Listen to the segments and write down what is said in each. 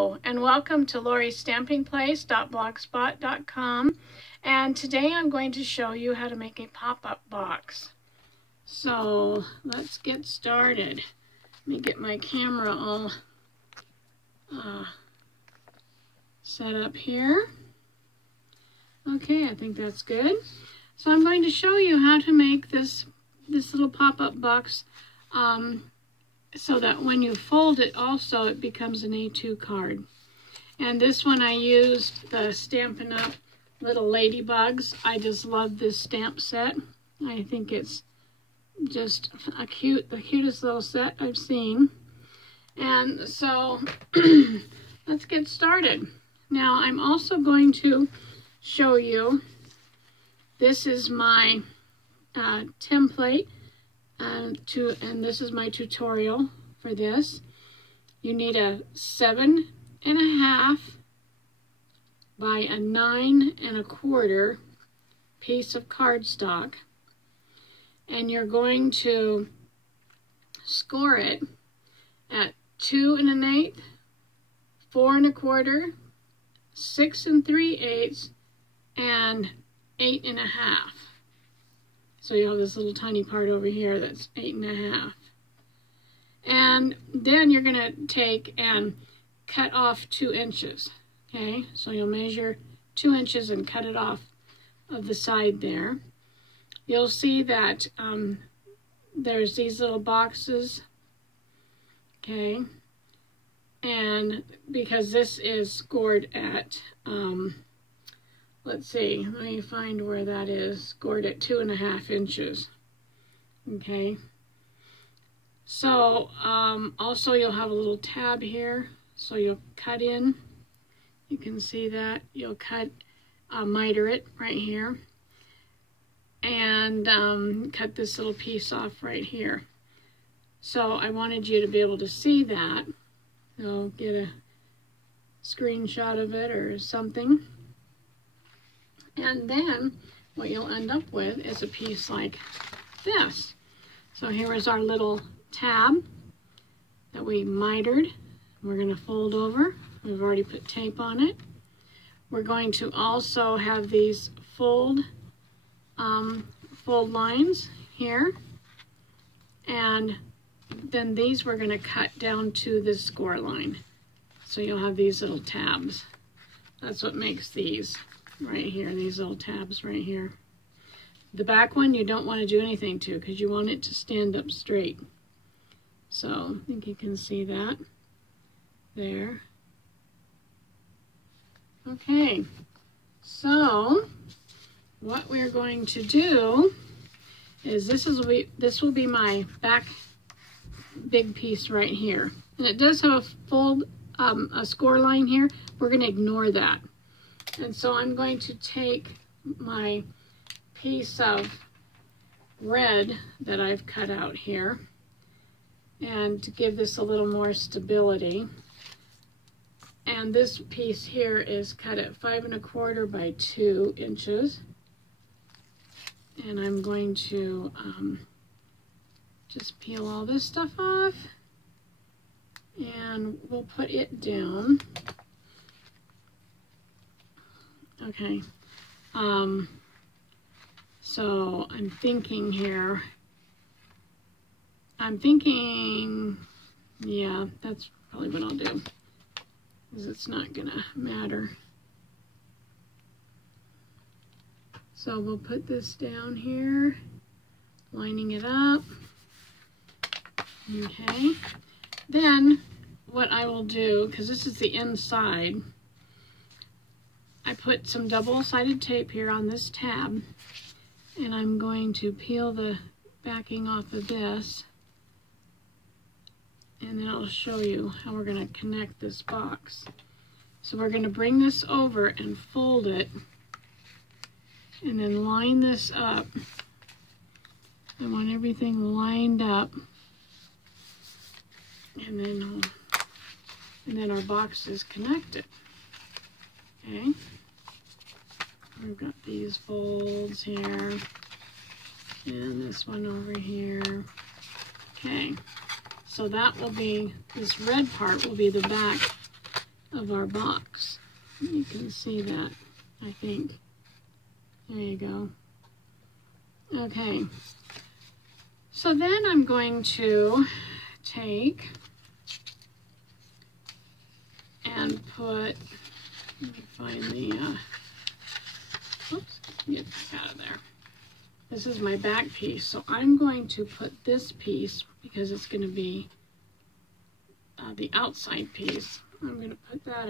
Hello and welcome to loristampingplace.blogspot.com, and today I'm going to show you how to make a pop-up box. So let's get started. Let me get my camera all set up here. Okay, I think that's good. So I'm going to show you how to make this little pop-up box so that when you fold it also it becomes an A2 card. And this one I used the Stampin' Up! Little Ladybugs. I just love this stamp set. I think it's just the cutest little set I've seen. And so let's get started. Now I'm also going to show you, this is my template. And this is my tutorial for this. You need a 7.5 by a 9.25 piece of cardstock, and you're going to score it at 2 1/8, 4 1/4, 6 3/8, and 8 1/2. So you have this little tiny part over here that's 8 1/2. And then you're going to take and cut off 2 inches. Okay, so you'll measure 2 inches and cut it off of the side there. You'll see that there's these little boxes. Okay, and because this is scored at let's see, let me find where that is. Scored at 2 1/2 inches. Okay. So, also you'll have a little tab here. So you'll cut in. You can see that. You'll cut, miter it right here. And cut this little piece off right here. So I wanted you to be able to see that. So get a screenshot of it or something. And then what you'll end up with is a piece like this. So here is our little tab that we mitered. We're going to fold over. We've already put tape on it. We're going to also have these fold lines here. And then these we're going to cut down to the score line. So you'll have these little tabs. That's what makes these. Right here, these little tabs right here. The back one you don't want to do anything to because you want it to stand up straight. So I think you can see that there. Okay, so what we're going to do is this will be my back big piece right here, and it does have a fold a score line here. We're going to ignore that. And so I'm going to take my piece of red that I've cut out here, and to give this a little more stability. And this piece here is cut at 5 1/4 by 2 inches. And I'm going to just peel all this stuff off, and we'll put it down. Okay, so I'm thinking here, yeah, that's probably what I'll do, because it's not gonna matter. So we'll put this down here, lining it up. Okay, then what I will do, because this is the inside, I put some double-sided tape here on this tab, and I'm going to peel the backing off of this, and then I'll show you how we're going to connect this box. So we're going to bring this over and fold it, and then line this up. I want everything lined up, and then our box is connected. Okay, we've got these folds here, and this one over here. Okay, so that will be, this red part will be the back of our box. You can see that, I think. There you go. Okay. So then I'm going to take and put, let me find the, oops, get back out of there. This is my back piece, so I'm going to put this piece, because it's going to be the outside piece. I'm going to put that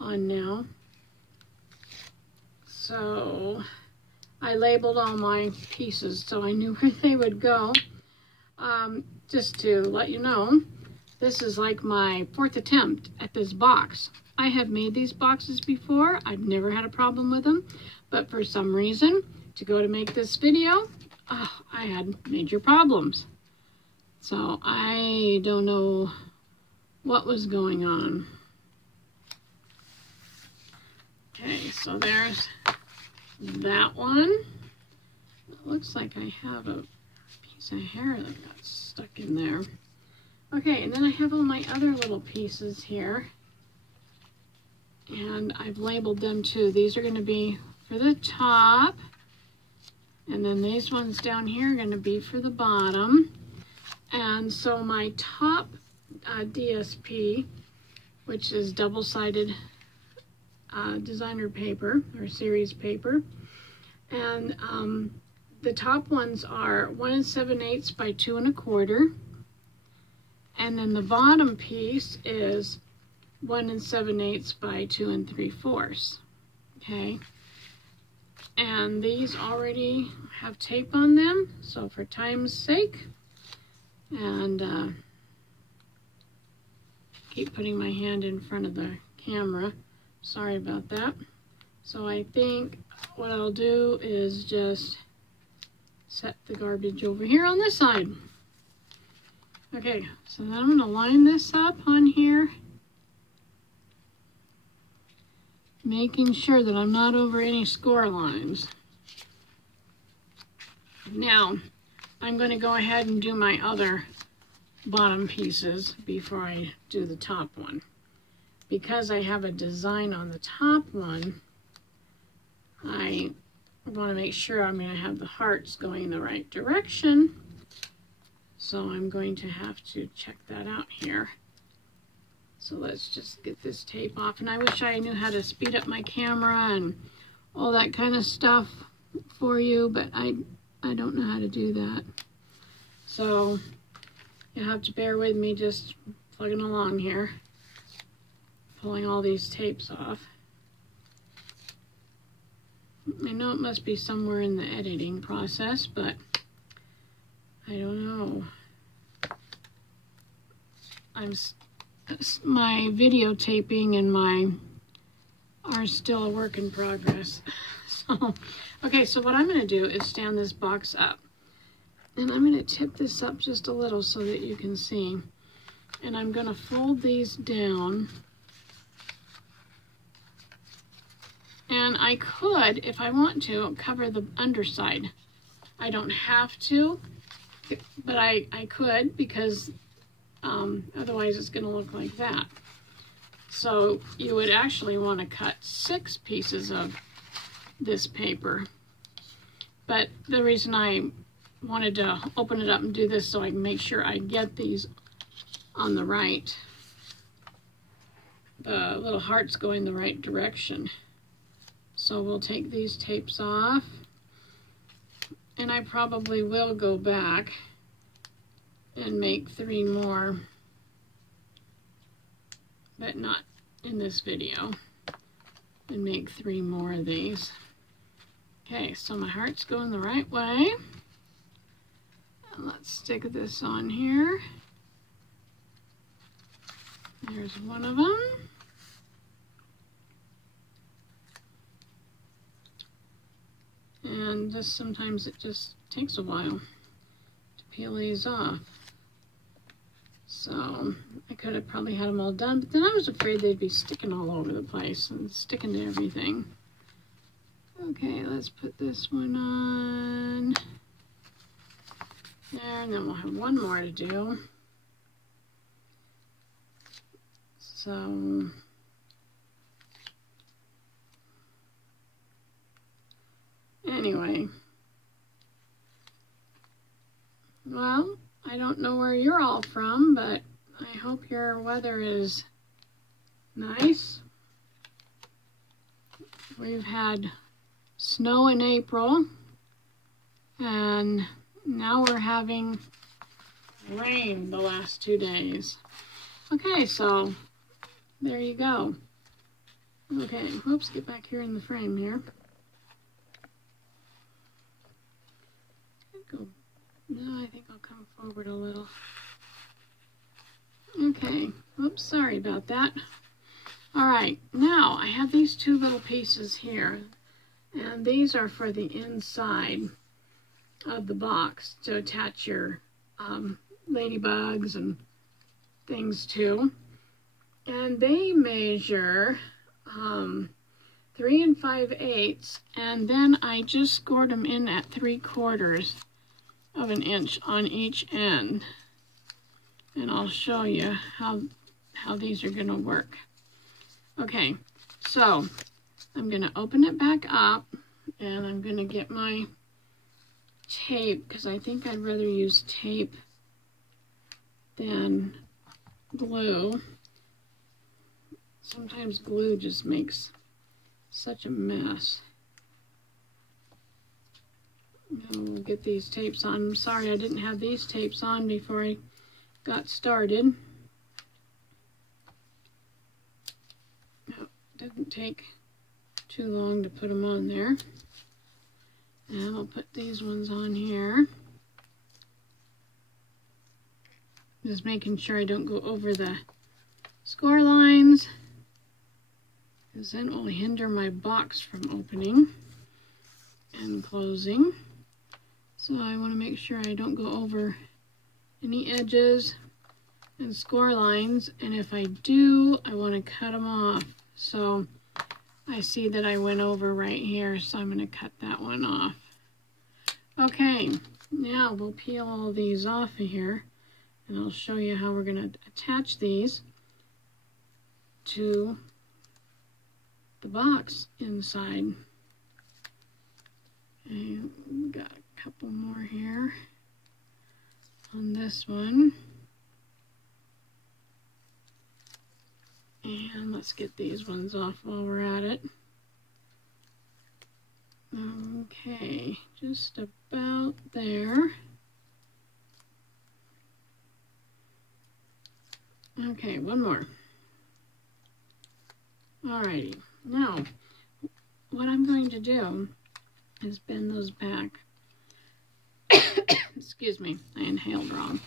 on now. So I labeled all my pieces so I knew where they would go. Just to let you know, this is like my 4th attempt at this box. I have made these boxes before. I've never had a problem with them, but for some reason, to go to make this video, I had major problems. So I don't know what was going on. Okay, so there's that one. It looks like I have a piece of hair that got stuck in there. Okay, and then I have all my other little pieces here. And I've labeled them too. These are going to be for the top. And then these ones down here are going to be for the bottom. And so my top DSP, which is double-sided designer paper or series paper, and the top ones are 1 7/8 by 2 1/4, and then the bottom piece is 1 7/8 by 2 3/4. Okay, and these already have tape on them, so for time's sake, and keep putting my hand in front of the camera. Sorry about that. So I think what I'll do is just set the garbage over here on this side. Okay, so then I'm going to line this up on here, making sure that I'm not over any score lines. Now, I'm going to go ahead and do my other bottom pieces before I do the top one. Because I have a design on the top one, I want to make sure I'm going to have the hearts going in the right direction. So I'm going to have to check that out here. So let's just get this tape off. And I wish I knew how to speed up my camera and all that kind of stuff for you, but I don't know how to do that. So you'll have to bear with me just plugging along here, pulling all these tapes off. I know it must be somewhere in the editing process, but I don't know. My videotaping and my are still a work in progress. So, okay, so what I'm going to do is stand this box up. And I'm going to tip this up just a little so that you can see. And I'm going to fold these down. And I could, if I want to, cover the underside. I don't have to, but I could, because otherwise it's going to look like that. So you would actually want to cut 6 pieces of this paper. But the reason I wanted to open it up and do this so I can make sure I get these on the right, the little hearts going the right direction. So we'll take these tapes off, and I probably will go back and make 3 more, but not in this video, and make 3 more of these. Okay, so my heart's going the right way. And let's stick this on here. There's one of them. And just sometimes it just takes a while to peel these off. So I could have probably had them all done, but then I was afraid they'd be sticking all over the place and sticking to everything. Okay, let's put this one on there, and then we'll have one more to do. So fall from, but I hope your weather is nice. We've had snow in April, and now we're having rain the last 2 days. Okay, so there you go. Okay, whoops, get back here in the frame here. Go. No, I think I'll come forward a little. Okay, whoops, sorry about that. All right, now I have these two little pieces here, and these are for the inside of the box to attach your ladybugs and things to. And they measure 3 5/8, and then I just scored them in at 3/4 of an inch on each end. And I'll show you how these are going to work. Okay, so I'm going to open it back up, and I'm going to get my tape, because I think I'd rather use tape than glue. Sometimes glue just makes such a mess. And we'll get these tapes on. I'm sorry I didn't have these tapes on before I got started. Didn't take too long to put them on there. And I'll put these ones on here. Just making sure I don't go over the score lines, because then it will hinder my box from opening and closing. So I want to make sure I don't go over any edges and score lines, and if I do, I want to cut them off. So I see that I went over right here, so I'm going to cut that one off. Okay, now we'll peel all these off of here, and I'll show you how we're going to attach these to the box inside. And we've got a couple more here on this one. And let's get these ones off while we're at it. Okay, just about there. Okay, one more. Alrighty, now what I'm going to do is bend those back. Excuse me, I inhaled wrong.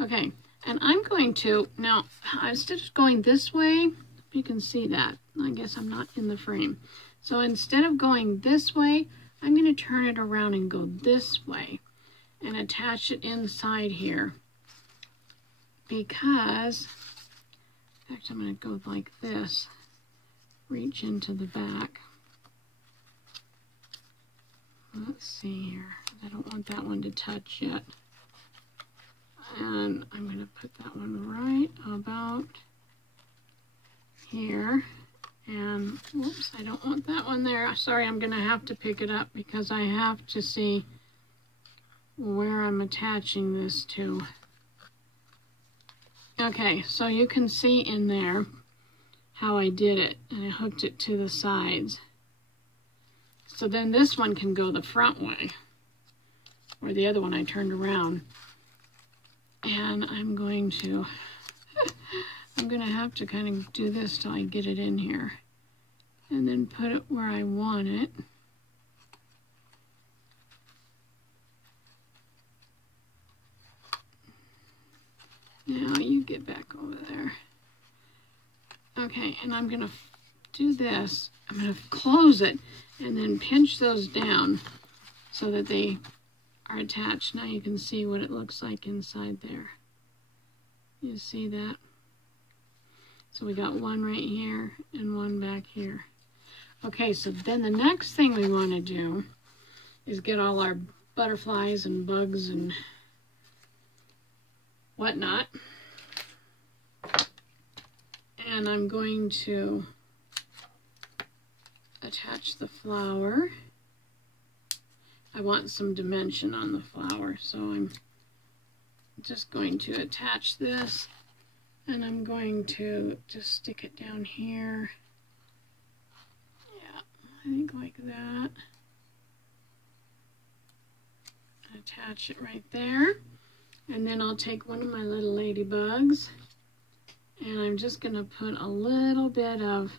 Okay, and I'm going to, now instead of going this way, you can see that. I guess I'm not in the frame. So instead of going this way, I'm going to turn it around and go this way and attach it inside here. Because, in fact, I'm going to go like this. Reach into the back. Let's see here. I don't want that one to touch yet. And I'm going to put that one right about here. And, whoops, I don't want that one there. Sorry, I'm going to have to pick it up because I have to see where I'm attaching this to. Okay, so you can see in there how I did it, and I hooked it to the sides. So then this one can go the front way, or the other one I turned around. And I'm going to have to kind of do this till I get it in here, and then put it where I want it. Now you get back over there. Okay, and I'm going to do this. I'm going to close it and then pinch those down so that they are attached. Now you can see what it looks like inside there. You see that? So we got one right here and one back here. Okay, so then the next thing we want to do is get all our butterflies and bugs and whatnot. And I'm going to attach the flower. I want some dimension on the flower, so I'm just going to attach this, and I'm going to just stick it down here. Yeah, I think like that. Attach it right there. And then I'll take one of my little ladybugs, and I'm just going to put a little bit of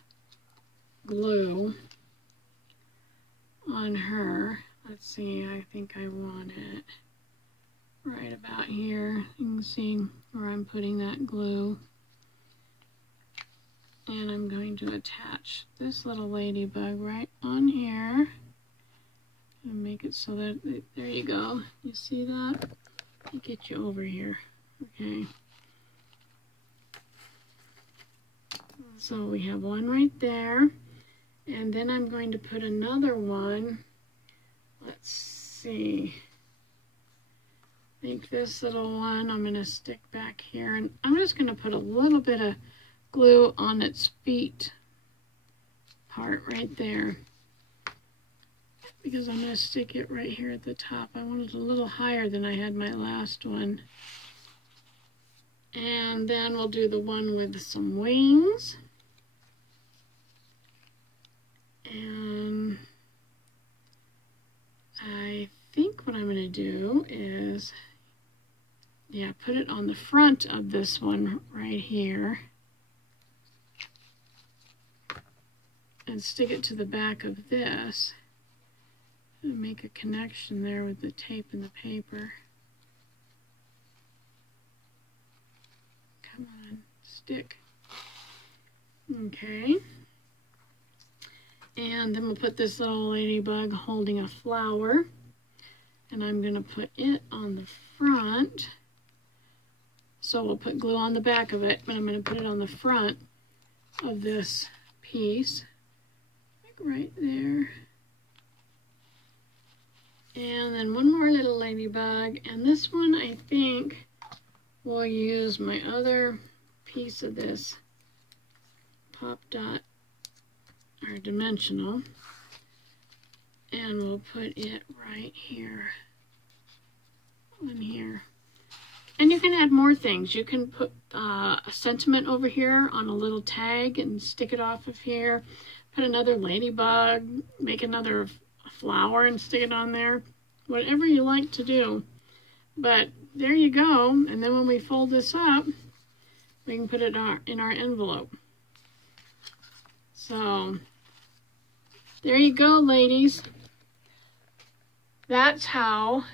glue on her. Let's see, I think I want it right about here. You can see where I'm putting that glue. And I'm going to attach this little ladybug right on here. And make it so that, there you go. You see that? Let me get you over here. Okay. So we have one right there. And then I'm going to put another one. Let's see. I think this little one I'm going to stick back here. And I'm just going to put a little bit of glue on its feet part right there. Because I'm going to stick it right here at the top. I want it a little higher than I had my last one. And then we'll do the one with some wings. And I think what I'm going to do is, yeah, put it on the front of this one right here. And stick it to the back of this. And make a connection there with the tape and the paper. Come on, stick. Okay. And then we'll put this little ladybug holding a flower. And I'm going to put it on the front. So we'll put glue on the back of it, but I'm going to put it on the front of this piece. Like right there. And then one more little ladybug, and this one I think we'll use my other piece of this pop dot or dimensional, and we'll put it right here on here. And you can add more things. You can put a sentiment over here on a little tag and stick it off of here. Put another ladybug, make another flower and stick it on there. Whatever you like to do. But there you go. And then when we fold this up, we can put it in our envelope. So there you go, ladies. That's how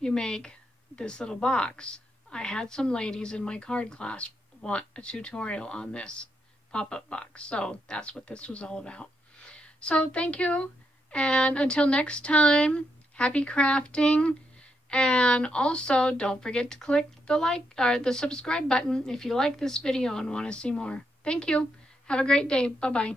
you make this little box. I had some ladies in my card class want a tutorial on this pop-up box. So that's what this was all about. So thank you. And until next time, happy crafting. And also don't forget to click the like or the subscribe button if you like this video and want to see more. Thank you. Have a great day. Bye-bye.